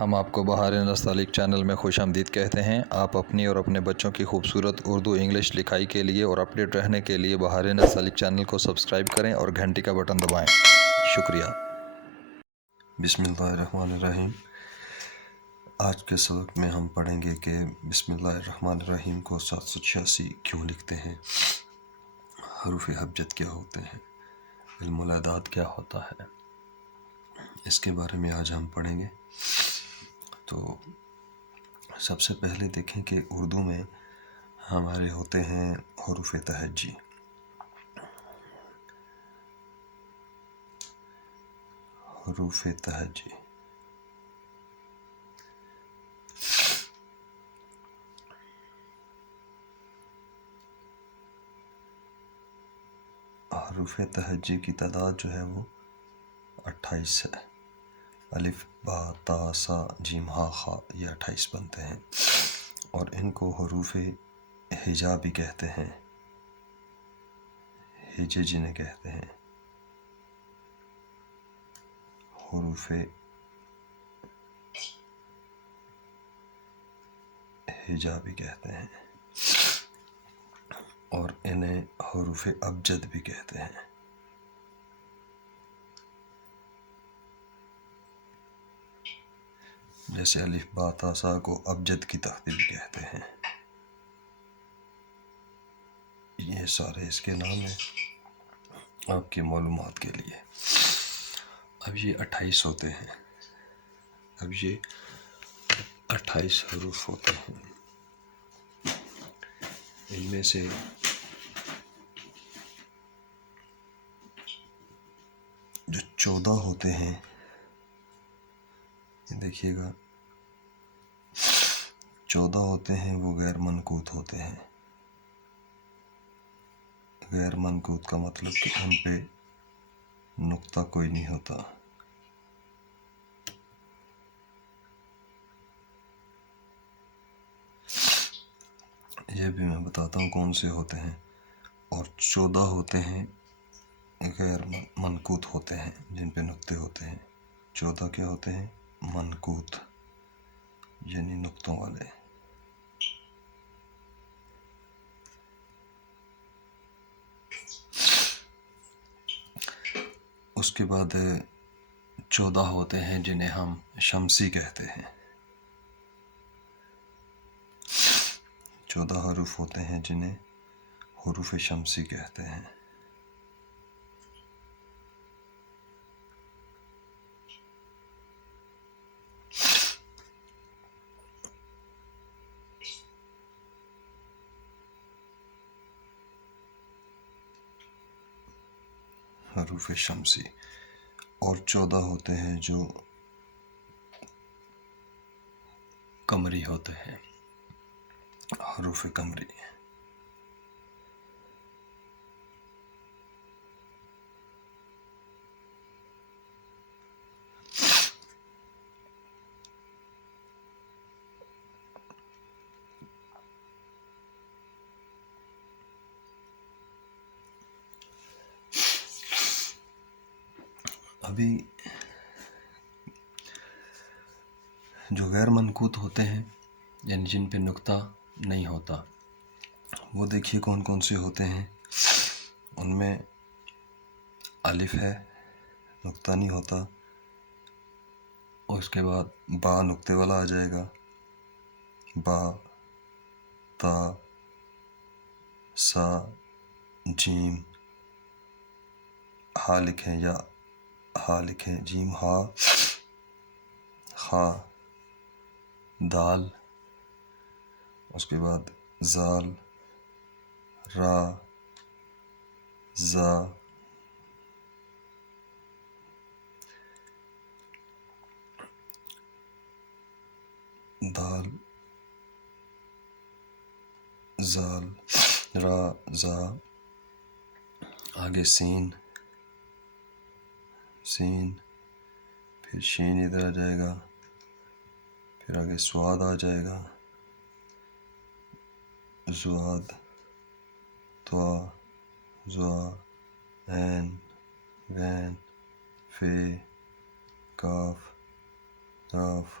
ہم آپ کو بہار نستعلیق چینل میں خوش آمدید کہتے ہیں۔ آپ اپنی اور اپنے بچوں کی خوبصورت اردو انگلش لکھائی کے لیے اور اپڈیٹ رہنے کے لیے بہار نستعلیق چینل کو سبسکرائب کریں اور گھنٹی کا بٹن دبائیں۔ شکریہ۔ بسم اللہ الرحمن الرحیم۔ آج کے سبق میں ہم پڑھیں گے کہ بسم اللہ الرحمن الرحیم کو 786 کیوں لکھتے ہیں، حروف ابجد کیا ہوتے ہیں، علم الاعداد کیا ہوتا ہے، اس کے بارے میں آج ہم پڑھیں گے۔ تو سب سے پہلے دیکھیں کہ اردو میں ہمارے ہوتے ہیں حروف تہجی۔ حروف تہجی حروف تہجی کی تعداد جو ہے وہ 28 ہے۔ الف با تا سا جیم ہا خا یہ 28 بنتے ہیں، اور ان کو حروف ہجا بھی کہتے ہیں، ہجے جنہیں کہتے ہیں، حروف ہجا بھی کہتے ہیں، اور انہیں حروف ابجد بھی کہتے ہیں۔ جیسے الف با تا سا کو ابجد کی تختی بھی کہتے ہیں۔ یہ سارے اس کے نام ہیں آپ کی معلومات کے لیے۔ اب یہ 28 ہوتے ہیں، اب یہ 28 حروف ہوتے ہیں۔ ان میں سے جو 14 ہوتے ہیں، دیکھیے گا 14 ہوتے ہیں وہ غیر منقوط ہوتے ہیں۔ غیر منقوط کا مطلب کہ ان پہ نقطہ کوئی نہیں ہوتا۔ یہ بھی میں بتاتا ہوں کون سے ہوتے ہیں۔ اور 14 ہوتے ہیں غیر منقوط ہوتے ہیں، جن پہ نقطے ہوتے ہیں۔ 14 کیا ہوتے ہیں؟ منقوط، یعنی نقطوں والے۔ اس کے بعد 14 ہوتے ہیں جنہیں ہم شمسی کہتے ہیں۔ 14 حروف ہوتے ہیں جنہیں حروف شمسی کہتے ہیں۔ حروف شمسی۔ اور 14 ہوتے ہیں جو قمری ہوتے ہیں، حروف قمری۔ ابھی جو غیر منقوط ہوتے ہیں، یعنی جن پہ نقطہ نہیں ہوتا، وہ دیکھیے کون کون سے ہوتے ہیں۔ ان میں الف ہے، نقطہ نہیں ہوتا، اور اس کے بعد با نقطے والا آ جائے گا، با، تا، سا، جیم، ہا لکھیں یا ہا لکھیں، جیم ہا، خا، دال، اس کے بعد زال، را، زا، دال، زال، را، زا، آگے سین، سین، پھر شین ادھر آ جائے گا، پھر آگے سواد آ جائے گا، زواد، توا، زوا، عین، غین، فے، کاف، قاف،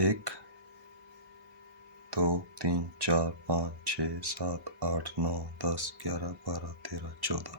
1 2 3 4 5 6 7 8 9 10 11 12 13 14।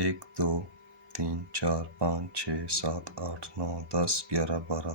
1 2 3 4 5 6 7 8 9 10 11 12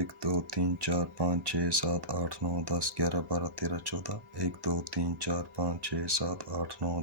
1 2 3 4 5 6 7 8 9 10 11 12 13 14। 1 2 3 4 5 6 7 8 9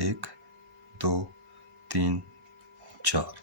1 2 3 4।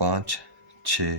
5 6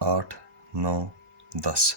8 9 10।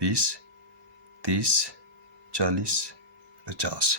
20 30 40 50।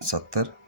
70,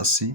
80,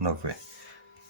90।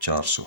400।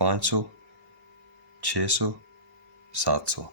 500 600 700।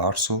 800,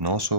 900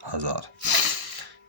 1000।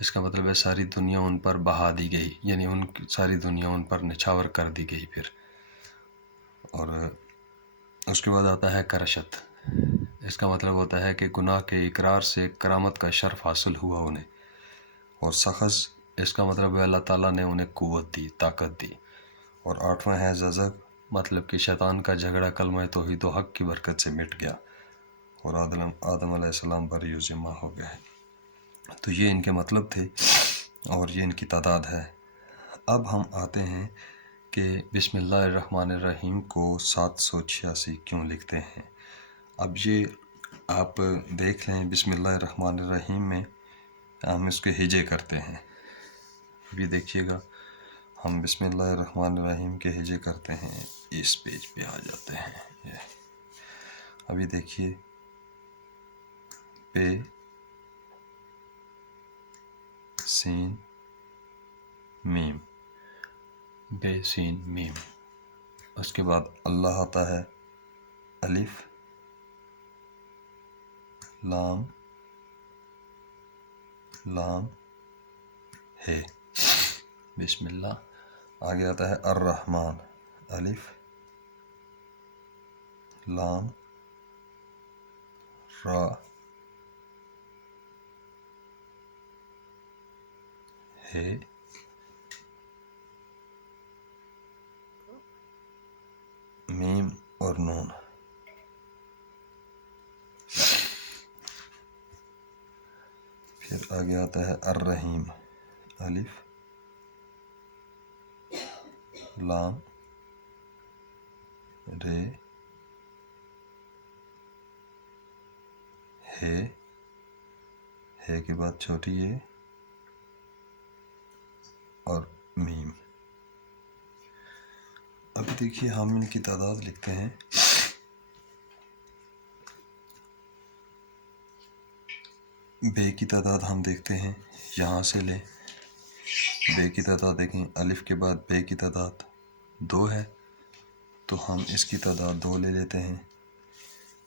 اس کا مطلب ہے ساری دنیا ان پر بہا دی گئی، یعنی ساری دنیا ان پر نچھاور کر دی گئی پھر۔ اور اس کے بعد آتا ہے کرشت۔ اس کا مطلب ہوتا ہے کہ گناہ کے اقرار سے کرامت کا شرف حاصل ہوا انہیں۔ اور سخص، اس کا مطلب ہے اللہ تعالیٰ نے انہیں قوت دی، طاقت دی۔ اور 8واں ہے ززق، مطلب کہ شیطان کا جھگڑا کلمہ توحید و حق کی برکت سے مٹ گیا، اور آدم علیہ السلام پر یہ ذمہ ہو گیا ہے۔ تو یہ ان کے مطلب تھے اور یہ ان کی تعداد ہے۔ اب ہم آتے ہیں کہ بسم اللہ الرحمن الرحیم کو 786 کیوں لکھتے ہیں۔ اب یہ آپ دیکھ لیں، بسم اللہ الرحمن الرحیم میں ہم اس کے ہجے کرتے ہیں۔ ابھی دیکھیے گا، ہم بسم اللہ الرحمن الرحیم کے ہجے کرتے ہیں، اس پیج پہ آ جاتے ہیں۔ یہ ابھی دیکھیے، پے سین میم، بے سین میم۔ اس کے بعد اللہ آتا ہے، الف لام لام ہے، بسم اللہ۔ آگے آتا ہے الرحمن، الف لام را ہے، میم اور نون۔ پھر آگے آتا ہے الرحیم، الف لام رے ہے کے بعد چھوٹی یہ اور میم۔ اب دیکھیے، ہم ان کی تعداد لکھتے ہیں۔ بے کی تعداد ہم دیکھتے ہیں، یہاں سے لیں۔ بے کی تعداد دیکھیں، الف کے بعد بے کی تعداد 2 ہے، تو ہم اس کی تعداد 2 لے لیتے ہیں۔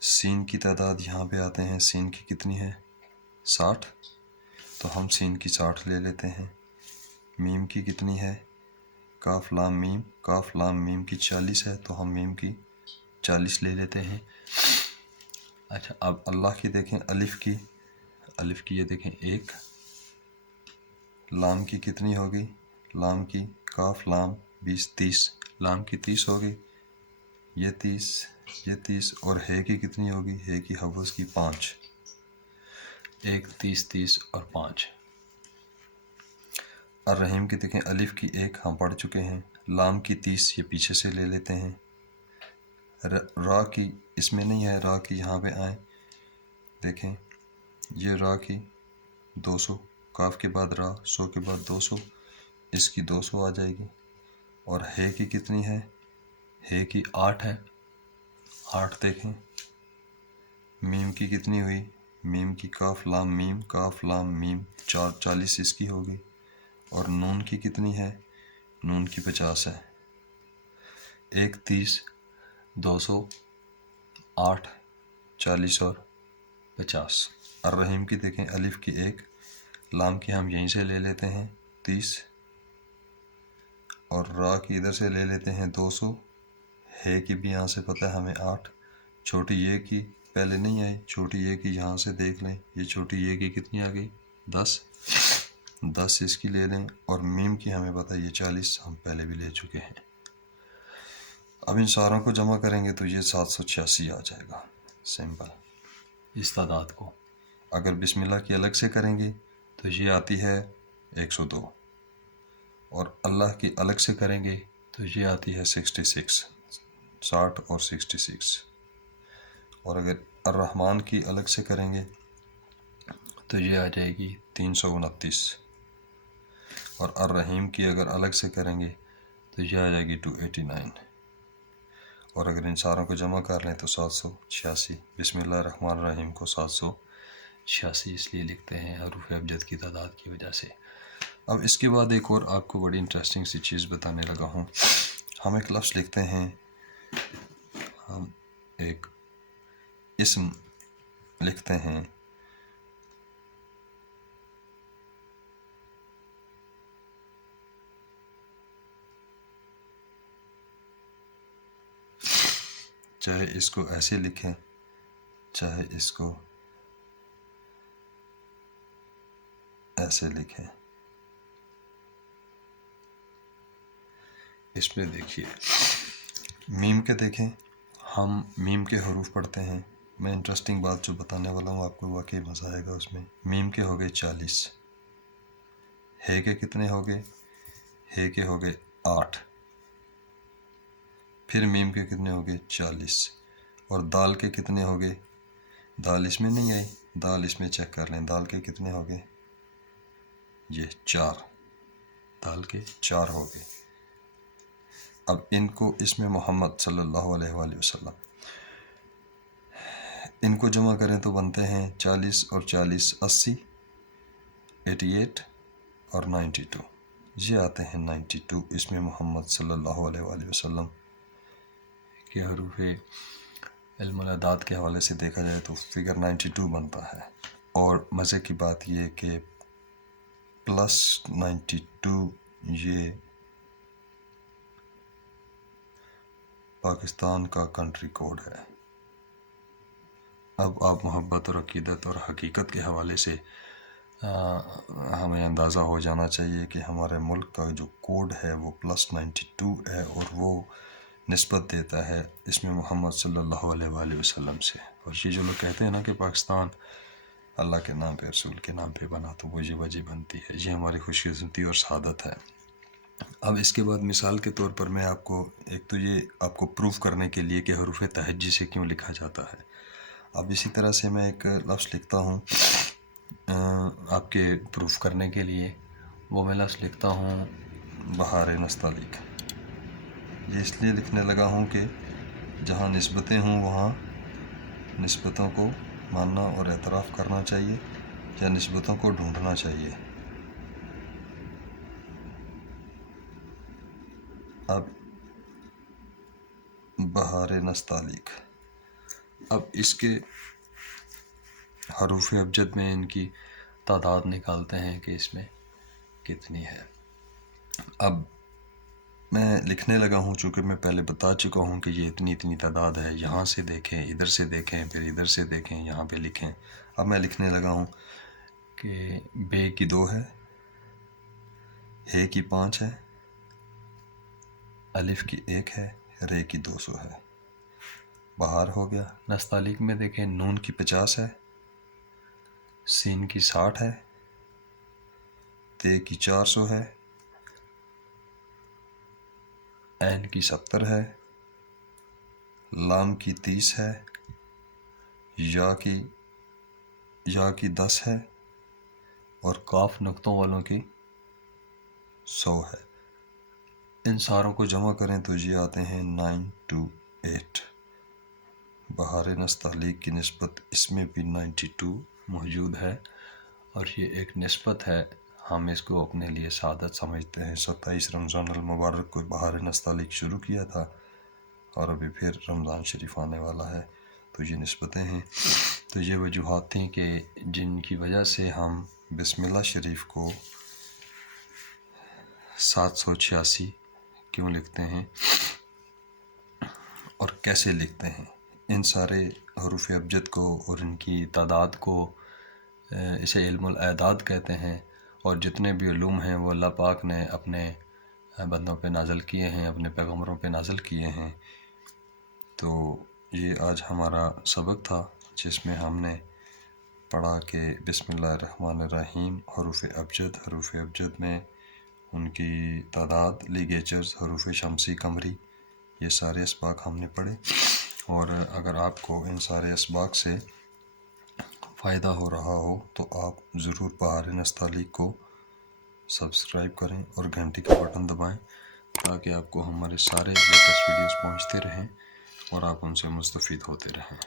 سین کی تعداد یہاں پہ آتے ہیں، سین کی کتنی ہے؟ 60، تو ہم سین کی 60 لے لیتے ہیں۔ میم کی کتنی ہے؟ کاف لام میم، کاف لام میم کی 40 ہے، تو ہم میم کی 40 لے لیتے ہیں۔ اچھا، اب اللہ کی دیکھیں، الف کی یہ دیکھیں 1، لام کی کتنی ہوگی؟ لام کی کاف لام 20 30، لام کی 30 ہوگی، یہ 30 اور ہے کی کتنی ہوگی؟ ہے کی حفظ کی 5، 1 30 اور 5۔ الرحیم کی دیکھیں، الف کی 1 ہم پڑھ چکے ہیں، لام کی 30 یہ پیچھے سے لے لیتے ہیں، را کی اس میں نہیں ہے، را کی یہاں پہ آئیں، دیکھیں یہ را کی 200، کاف کے بعد را، 100 کے بعد 200، اس کی 200 آ جائے گی۔ اور ہے کی کتنی ہے؟ ہے کی 8 ہے، 8 دیکھیں۔ میم کی کتنی ہوئی؟ میم کی کاف لام میم، کاف لام میم 40 اس کی ہوگی۔ اور نون کی کتنی ہے؟ نون کی 50 ہے، 1 30 200 8 40 اور 50۔ الرحیم کی دیکھیں، الف کی 1، لام کی ہم یہیں سے لے لیتے ہیں 30، اور را کی ادھر سے لے لیتے ہیں 200، ہے کی بھی یہاں سے پتہ ہے ہمیں 8، چھوٹی یہ کی پہلے نہیں آئی، چھوٹی یہ کی یہاں سے دیکھ لیں، یہ چھوٹی یہ کی کتنی آ گئی؟ 10 اس کی لے لیں، اور میم کی ہمیں پتہ ہے یہ 40 ہم پہلے بھی لے چکے ہیں۔ اب ان ساروں کو جمع کریں گے تو یہ 786 آ جائے گا، سمپل اس تعداد کو۔ اگر بسم اللہ کی الگ سے کریں گے تو یہ آتی ہے 102، اور اللہ کی الگ سے کریں گے تو یہ آتی ہے 66، 60 اور 66۔ اور اگر الرحمن کی الگ سے کریں گے تو یہ آ جائے گی 329، اور الرحیم کی اگر الگ سے کریں گے تو یہ آ جائے گی 289۔ اور اگر ان ساروں کو جمع کر لیں تو 786۔ بسم اللہ الرحمن الرحیم کو 786 اس لیے لکھتے ہیں حروف ابجد کی تعداد کی وجہ سے۔ اب اس کے بعد ایک اور آپ کو بڑی انٹرسٹنگ سی چیز بتانے لگا ہوں۔ ہم ایک لفظ لکھتے ہیں، ہم ایک اسم لکھتے ہیں، چاہے اس کو ایسے لکھیں چاہے اس کو ایسے لکھیں. اس میں دیکھیے میم کے دیکھیں، ہم میم کے حروف پڑھتے ہیں. میں انٹرسٹنگ بات جو بتانے والا ہوں آپ کو واقعی مزہ آئے گا اس میں. میم کے ہو گئے 40، ہے کے کتنے ہو گئے؟ ہے کے ہو گئے 8، پھر میم کے کتنے ہو گئے 40، اور دال کے کتنے ہو گئے؟ دال اس میں نہیں آئی، دال اس میں چیک کر لیں. دال کے کتنے ہو گئے؟ یہ 4، دال کے 4 ہو گئے. اب ان کو اس میں محمد صلی اللہ علیہ وآلہ وسلم، ان کو جمع کریں تو بنتے ہیں 40 اور 40 80، 88 اور 92. یہ آتے ہیں 92. اس میں محمد صلی اللہ علیہ وآلہ وسلم کے حروف علم الاعداد کے حوالے سے دیکھا جائے تو فگر 92 بنتا ہے. اور مزے کی بات یہ کہ +92 یہ پاکستان کا کنٹری کوڈ ہے. اب آپ محبت اور عقیدت اور حقیقت کے حوالے سے ہمیں اندازہ ہو جانا چاہیے کہ ہمارے ملک کا جو کوڈ ہے وہ +92 ہے، اور وہ نسبت دیتا ہے اس میں محمد صلی اللہ علیہ وآلہ وسلم سے. اور یہ جو لوگ کہتے ہیں نا کہ پاکستان اللہ کے نام پہ رسول کے نام پہ بنا تو وہ یہ وجہ بنتی ہے، یہ ہماری خوش قسمتی اور سعادت ہے. اب اس کے بعد مثال کے طور پر میں آپ کو ایک تو یہ آپ کو پروف کرنے کے لیے کہ حروف تہجی سے کیوں لکھا جاتا ہے. اب اسی طرح سے میں ایک لفظ لکھتا ہوں آپ کے پروف کرنے کے لیے. وہ میں لفظ لکھتا ہوں بہار نستعلیق. یہ اس لیے لکھنے لگا ہوں کہ جہاں نسبتیں ہوں وہاں نسبتوں کو ماننا اور اعتراف کرنا چاہیے یا نسبتوں کو ڈھونڈنا چاہیے. اب بہار نستعلیق، اب اس کے حروف ابجد میں ان کی تعداد نکالتے ہیں کہ اس میں کتنی ہے. اب میں لکھنے لگا ہوں چونکہ میں پہلے بتا چکا ہوں کہ یہ اتنی تعداد ہے. یہاں سے دیکھیں، ادھر سے دیکھیں، پھر ادھر سے دیکھیں، یہاں پہ لکھیں. اب میں لکھنے لگا ہوں کہ بے کی 2 ہے کی 5 ہے، الف کی 1 ہے، رے کی 200 ہے. بہار ہو گیا. نستعلیق میں دیکھیں نون کی 50 ہے، سین کی 60 ہے، تے کی 400 ہے، عین کی 70 ہے، لام کی 30 ہے، یا کی 10 ہے، اور کاف نقطوں والوں کی 100 ہے. ان ساروں کو جمع کریں تو یہ آتے ہیں 928. بہار نستعلیق کی نسبت اس میں بھی 92 موجود ہے، اور یہ ایک نسبت ہے. ہم اس کو اپنے لیے سعادت سمجھتے ہیں. 27 رمضان المبارک کو بہار نستعلیق شروع کیا تھا، اور ابھی پھر رمضان شریف آنے والا ہے، تو یہ نسبتیں ہیں. تو یہ وجوہات تھیں کہ جن کی وجہ سے ہم بسم اللہ شریف کو 786 کیوں لکھتے ہیں اور کیسے لکھتے ہیں. ان سارے حروف ابجد کو اور ان کی تعداد کو اسے علم الاعداد کہتے ہیں. اور جتنے بھی علوم ہیں وہ اللہ پاک نے اپنے بندوں پہ نازل کیے ہیں، اپنے پیغمبروں پہ نازل کیے ہیں. تو یہ آج ہمارا سبق تھا جس میں ہم نے پڑھا کہ بسم اللہ الرحمن الرحیم حروف ابجد میں ان کی تعداد، لیگیچرز، حروف شمسی، قمری، یہ سارے اسباق ہم نے پڑھے. اور اگر آپ کو ان سارے اسباق سے فائدہ ہو رہا ہو تو آپ ضرور بہار نستعلیق کو سبسکرائب کریں اور گھنٹی کا بٹن دبائیں تاکہ آپ کو ہمارے سارے لیٹسٹ ویڈیوز پہنچتے رہیں اور آپ ان سے مستفید ہوتے رہیں.